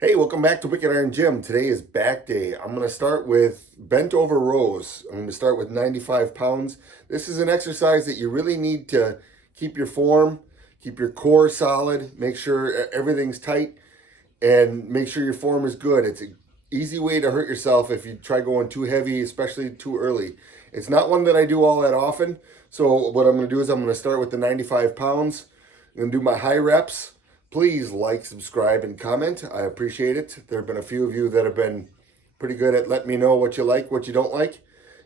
Hey, welcome back to Wicked Iron Gym. Today is back day. I'm going to start with bent over rows. I'm going to start with 95 pounds. This is an exercise that you really need to keep your form, keep your core solid, make sure everything's tight, and make sure your form is good. It's an easy way to hurt yourself if you try going too heavy, especially too early. It's not one that I do all that often. So what I'm going to do is I'm going to start with the 95 pounds. I'm going to do my high reps. Please like, subscribe, and comment. I appreciate it. There have been a few of you that have been pretty good at letting me know what you like, what you don't like.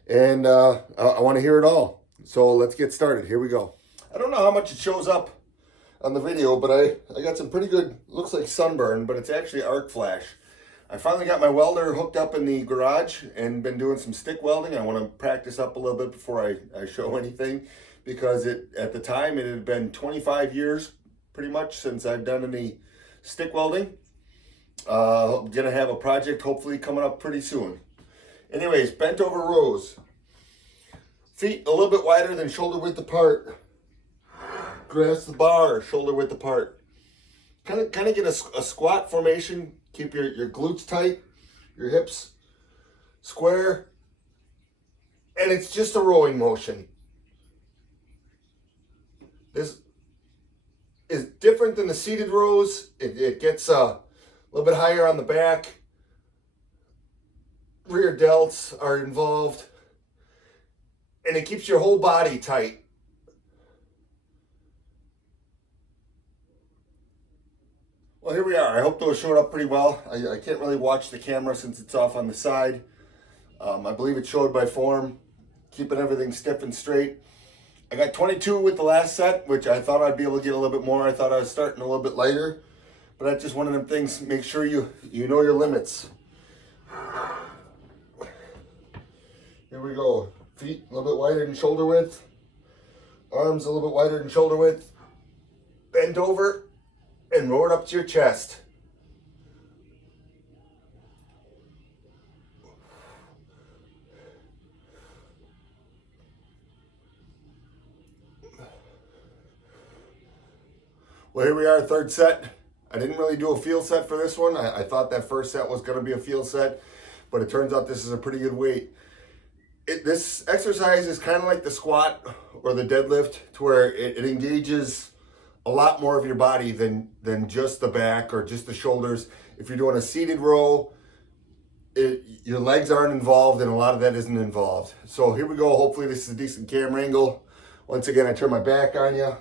And I want to hear it all. So let's get started. Here we go. I don't know how much it shows up on the video, but I got some pretty good, looks like sunburn, but it's actually arc flash. I finally got my welder hooked up in the garage and been doing some stick welding. I want to practice up a little bit before I show anything, because at the time it had been 25 years pretty much since I've done any stick welding. I'm gonna have a project hopefully coming up pretty soon. Anyways, bent over rows. Feet a little bit wider than shoulder width apart. Grasp the bar, shoulder width apart. Kind of get a squat formation. Keep your glutes tight, your hips square. And it's just a rowing motion. This is different than the seated rows. It gets a little bit higher on the back. Rear delts are involved. And it keeps your whole body tight. Well, here we are. I hope those showed up pretty well. I can't really watch the camera since it's off on the side. I believe it showed by form, keeping everything stiff and straight. I got 22 with the last set, which I thought I'd be able to get a little bit more. I thought I was starting a little bit lighter, but that's just one of them things. Make sure you know your limits. Here we go. Feet a little bit wider than shoulder width. Arms a little bit wider than shoulder width. Bend over and roll it up to your chest. Well, here we are, third set. I didn't really do a field set for this one. I thought that first set was going to be a field set, but it turns out this is a pretty good weight. This exercise is kind of like the squat or the deadlift, to where it engages a lot more of your body than just the back or just the shoulders. If you're doing a seated row, your legs aren't involved, and a lot of that isn't involved. So here we go. Hopefully this is a decent camera angle. Once again, I turn my back on you.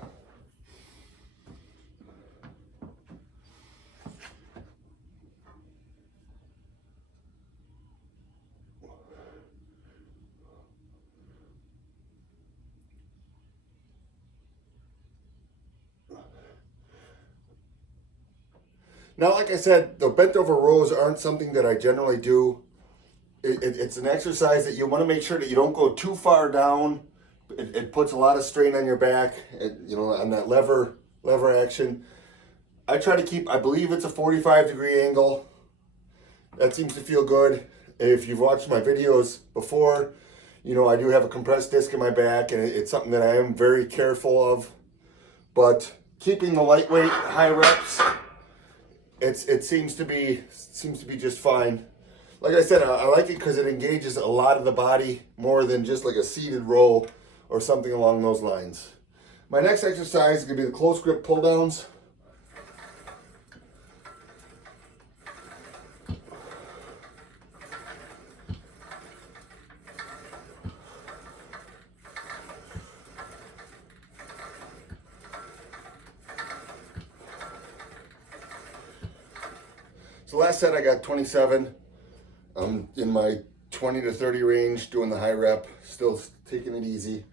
Now, like I said, the bent over rows aren't something that I generally do. It's an exercise that you want to make sure that you don't go too far down. It puts a lot of strain on your back, on that lever action. I try to keep, I believe it's a 45-degree angle. That seems to feel good. If you've watched my videos before, I do have a compressed disc in my back, and it's something that I am very careful of. But keeping the lightweight, high reps, it seems to be just fine. Like I said, I like it because it engages a lot of the body more than just like a seated row or something along those lines. My next exercise is going to be the close grip pull downs. So last set I got 27. I'm in my 20 to 30 range doing the high rep, still taking it easy.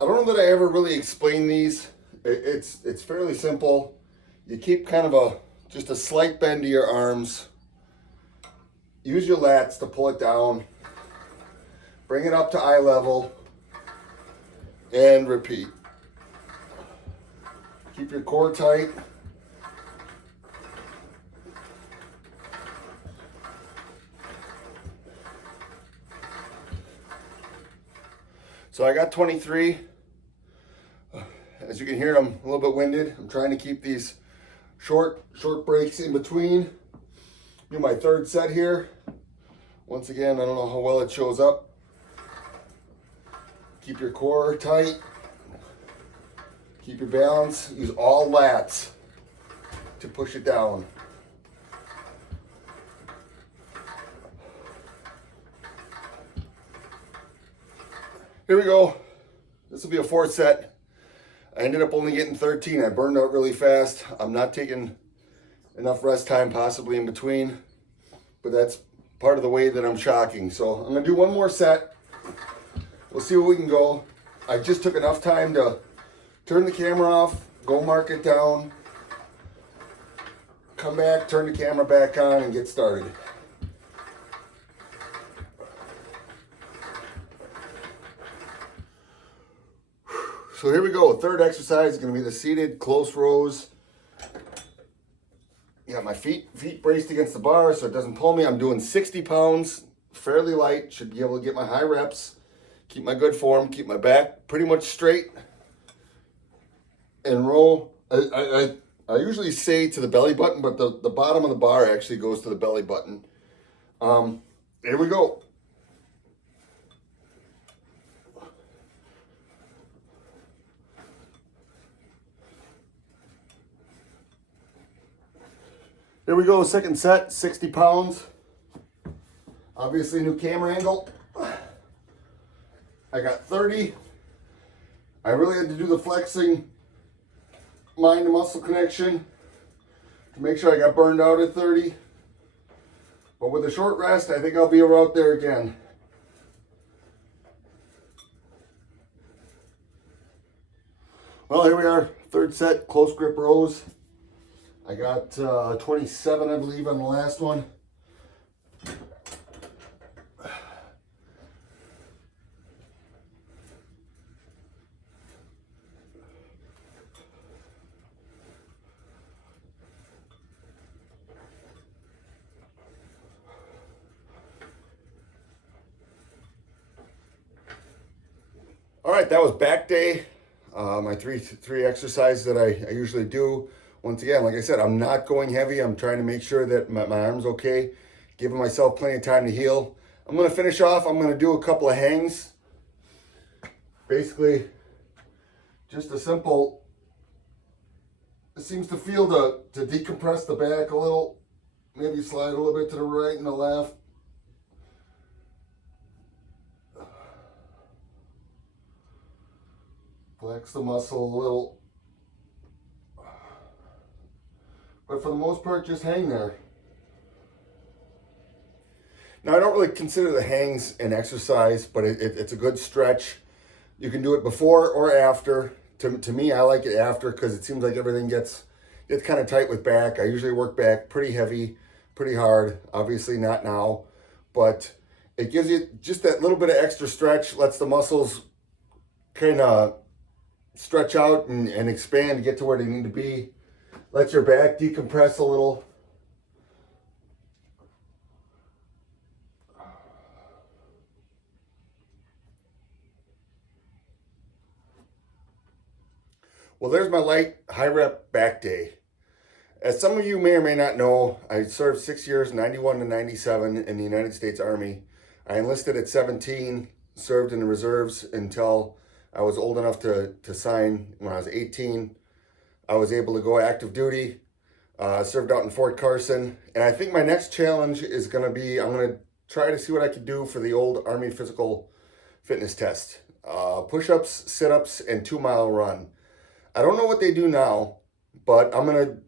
I don't know that I ever really explained these. It's fairly simple. You keep kind of just a slight bend to your arms. Use your lats to pull it down. Bring it up to eye level and repeat. Keep your core tight. So I got 23. As you can hear, I'm a little bit winded. I'm trying to keep these short breaks in between. Do my third set here. Once again, I don't know how well it shows up. Keep your core tight. Keep your balance. Use all lats to push it down. Here we go. This will be a fourth set. I ended up only getting 13. I burned out really fast. I'm not taking enough rest time possibly in between, but that's part of the way that I'm shocking. So I'm gonna do one more set. We'll see where we can go. I just took enough time to turn the camera off, go mark it down, come back, turn the camera back on, and get started. So here we go. Third exercise is going to be the seated close rows. Got my feet braced against the bar so it doesn't pull me. I'm doing 60 pounds, fairly light. Should be able to get my high reps, keep my good form, keep my back pretty much straight, and row. I usually say to the belly button, but the bottom of the bar actually goes to the belly button. Here we go. Here we go, second set, 60 pounds. Obviously, new camera angle. I got 30. I really had to do the flexing, mind to muscle connection to make sure I got burned out at 30. But with a short rest, I think I'll be out there again. Well, here we are, third set, close grip rows. I got 27, I believe, on the last one. All right, that was back day. My three exercises that I usually do. Once again, like I said, I'm not going heavy. I'm trying to make sure that my arm's okay, giving myself plenty of time to heal. I'm going to finish off. I'm going to do a couple of hangs. Basically, just a simple, it seems to feel to decompress the back a little. Maybe slide a little bit to the right and the left. Flex the muscle a little. But for the most part, just hang there. Now, I don't really consider the hangs an exercise, but it's a good stretch. You can do it before or after. To me, I like it after because it seems like everything gets kind of tight with back. I usually work back pretty heavy, pretty hard. Obviously not now, but it gives you just that little bit of extra stretch, lets the muscles kind of stretch out and expand to get to where they need to be. Let your back decompress a little. Well, there's my light high rep back day. As some of you may or may not know, I served 6 years, 91 to 97 in the United States Army. I enlisted at 17, served in the reserves until I was old enough to sign when I was 18. I was able to go active duty, served out in Fort Carson. And I think my next challenge is going to be, I'm going to try to see what I can do for the old Army physical fitness test. Push-ups, sit-ups, and 2-mile run. I don't know what they do now, but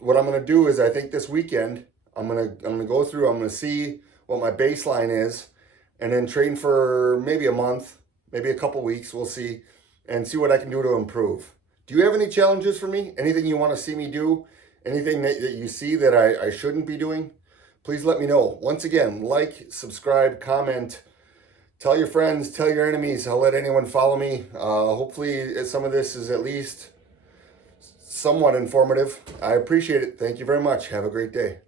what I'm gonna do is I think this weekend I'm gonna go through, I'm gonna see what my baseline is, and then train for maybe a month, maybe a couple weeks, we'll see, and see what I can do to improve. Do you have any challenges for me? Anything you want to see me do? Anything that you see that I shouldn't be doing? Please let me know. Once again, like, subscribe, comment, tell your friends, tell your enemies. I'll let anyone follow me. Hopefully some of this is at least somewhat informative. I appreciate it. Thank you very much. Have a great day.